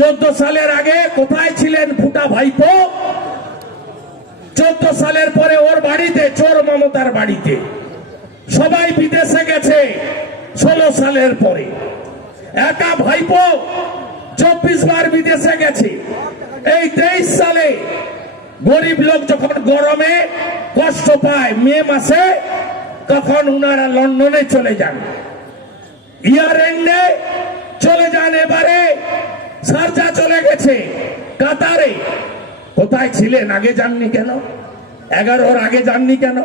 চোদ্দ সালের আগে কোথায় ছিলেন ফুটা ভাইপো? চোদ্দ সালের পরে ওর বাড়িতে, চোর মমতার বাড়িতে। সবাই বিদেশে গেছে ষোলো সালের পরে। একা ভাইপো চব্বিশ বার বিদেশে গেছে। এই তেইশ সালে গরিব লোক যখন গরমে কষ্ট পায় মে মাসে, তখন উনারা লন্ডনে চলে যান। ইয়ার এন্ডে চলে যান এবারে সারজা চলে গেছে কাতারে। কোথায় ছিলেন? আগে যাননি কেন? এগারোর আগে যাননি কেন?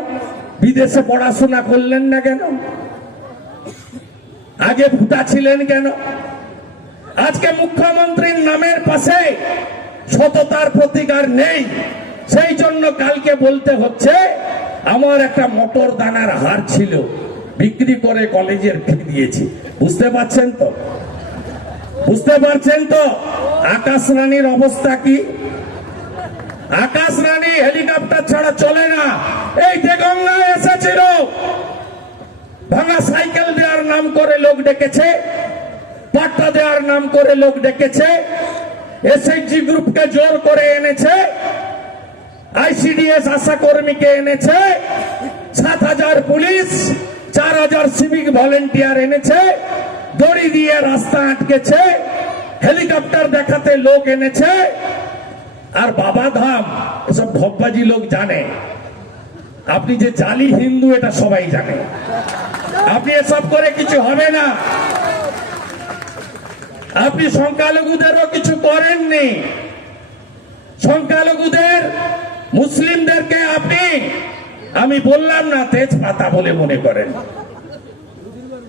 বিদেশে পড়াশোনা করলেন না কেন? আগে ফুটা ছিলেন কেন? আজকে মুখ্যমন্ত্রীর নামের পাশে সততার প্রতিকার নেই। সেই জন্য কালকে বলতে হচ্ছে, আমার একটা মোটর দানার হার ছিল, বিক্রি করে কলেজের ফি দিয়েছি। বুঝতে পারছেন তো? বুঝতে পারছেন তো? আকাশ রানীর অবস্থা কি? আকাশ রানী হেলিকপ্টার ছাড়া চলে না। এই দেগঙ্গায় এসেছিল। ভাঙা সাইকেল দেওয়ার নাম করে লোক ডেকেছে। পাট্টা দেওয়ার নাম করে লোক ডেকেছে। এসএইচজি গ্রুপকে জোর করে এনেছে। আইসিডিএস আশা কর্মীকে এনেছে। সাত হাজার পুলিশ, চার হাজার সিভিক ভলেন্টিয়ার এনেছে। দড়ি দিয়ে রাস্তা আটকেছে, হেলিকপ্টার দেখাতে লোক এনেছে, আর বাবা ধাম, এসব ঢপবাজি লোক জানে। আপনি যে জালি হিন্দু, এটা সবাই জানে। আপনি এসব করে কিছু হবে না। আপনি সংখ্যালঘুদেরও কিছু করেননি। সংখ্যালঘুদের, মুসলিমদেরকে আপনি, আমি বললাম না, তেজপাতা বলে মনে করেন।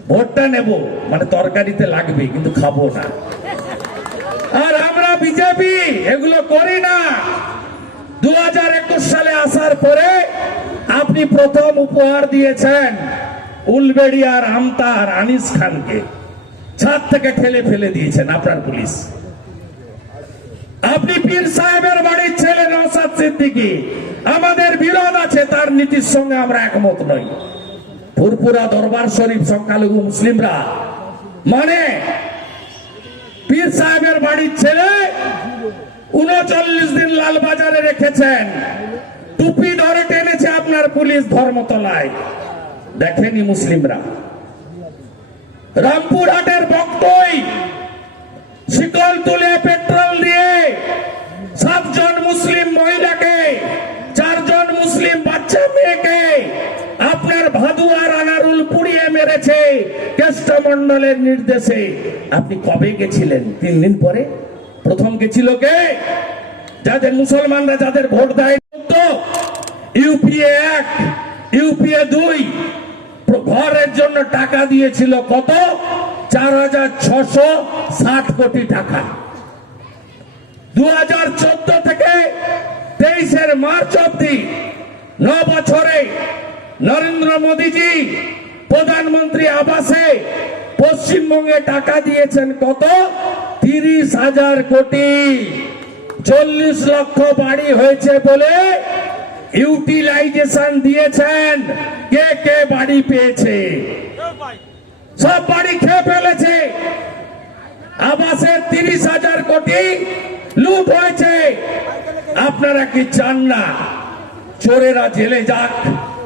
ভোটটা নেব। মানে তরকারিতে লাগবে, কিন্তু খাব না। আর আমরা বিজেপি, এগুলো করি না। দু হাজার একুশ সালে আসার পরে আপনি প্রথম উপহার দিয়েছেন উলবেড়িয়ার আমতার আনিস খানকে। ছাদ থেকে ঠেলে ফেলে দিয়েছেন আপনার পুলিশ। আপনি পীর সাহেবের বাড়ির ছেলে নসাদ সিদ্দিকি। আমাদের বিরোধ আছে, তার নীতির সঙ্গে আমরা একমত নই। ফুরপুরা দরবার শরীফ সংখ্যালঘু মুসলিমরা মানে পীর সাহেবের বাড়ির ছেলে উনচল্লিশ দিন লালবাজারে রেখেছেন। টুপি ধরে টেনেছে আপনার পুলিশ ধর্মতলায়। দেখেনি মুসলিমরা। রামপুরহাটের বক্তই শিকল তুলে মেরেছে কেষ্টমন্ডলের নির্দেশে। আপনি কবে গেছিলেন? তিন দিন পরে? প্রথম গেছিল কে? যাদের মুসলমানরা যাদের ভোট দেয় ইউপিএ এক, ইউপিএ দুই। ঘরের জন্য টাকা দিয়েছিল কত? চার হাজার ছশো ষাট কোটি টাকা। দু হাজার চোদ্দ থেকে তেইশের মার্চ অব্দি ন বছরে নরেন্দ্র মোদীজি প্রধানমন্ত্রী আবাসে পশ্চিমবঙ্গে টাকা দিয়েছেন কত? তিরিশ হাজার কোটি। চল্লিশ লক্ষ বাড়ি হয়েছে বলে ইউটিলাইজেশন দিয়েছেন। কে কে বাড়ি পেয়েছে? সব বাড়ি খেয়ে ফেলেছে। আবাসের তিরিশ হাজার কোটি লুট হয়েছে। আপনারা কি চান না? চোরেরা জেলে যাক,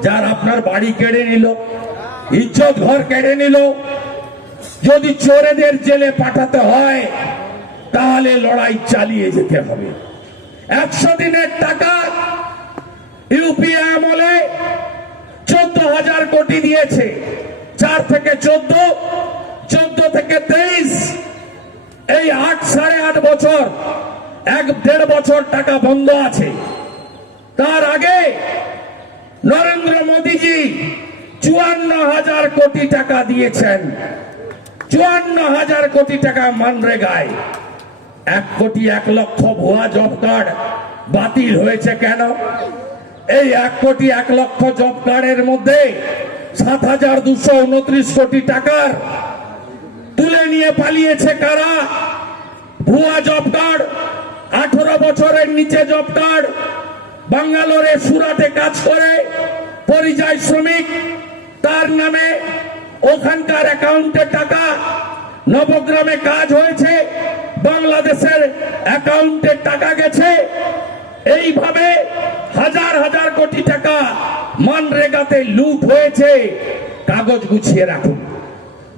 যার আপনার বাড়ি কেড়ে নিল। ইজ্জত ঘর কেড়ে নিল। যদি চোরেদের জেলে পাঠাতে হয়, তাহলে লড়াই চালিয়ে যেতে হবে। একশো দিনের টাকা ইউপিএ আমলে চোদ্দ হাজার কোটি দিয়েছে। চার থেকে চোদ্দ চোদ্দ থেকে তেইশ, এই আট সাড়ে আট বছর, এক দেড় বছর টাকা বন্ধ আছে। তার আগে নরেন্দ্র হাজার কোটি টাকা দিয়েছেন। চুয়ান্ন হাজার কোটি টাকা মানরেগায়। এক কোটি এক লক্ষ ভুয়া জব কার্ড বাতিল হয়েছে কেন? এই এক কোটি এক লক্ষ জব কার্ডের মধ্যে সাত হাজার দুশো উনত্রিশ কোটি টাকার তুলে নিয়ে পালিয়েছে কারা? ভুয়া জব কার্ড, আঠারো বছরের নিচে জব কার্ড, বাঙ্গালোরে সুরাটে কাজ করে, পরিযায়ী শ্রমিক তার নামে ওখানকার অ্যাকাউন্টে টাকা নবগ্রামে কাজ হয়েছে, বাংলাদেশের অ্যাকাউন্টে টাকা গেছে। এইভাবে হাজার হাজার কোটি টাকা মানরেগাতে লুট হয়েছে। কাগজ গুছিয়ে রাখুন।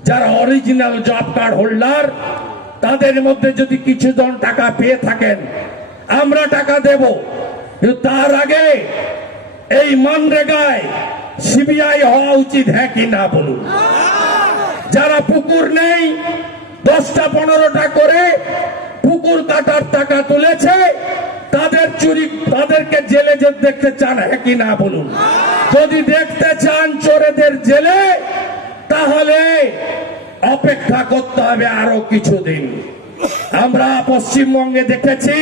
যারা অরিজিনাল জব কার্ড হোল্ডার, তাদের মধ্যে যদি কিছু জন টাকা পেয়ে থাকেন, আমরা টাকা দেব। তার আগে এই মানরেগায় সিবিআই হওয়া উচিত হ্যাঁ কি না বলুন? যারা পুকুর নেই, দশটা পনেরোটা করে পুকুর কাটার টাকা তুলেছে, তাদের চুরি, তাদেরকে জেলে যে দেখতে চান হ্যাঁ কি না বলুন? যদি দেখতে চান চোরেদের জেলে, তাহলে অপেক্ষা করতে হবে আরও কিছুদিন। আমরা পশ্চিমবঙ্গে দেখেছি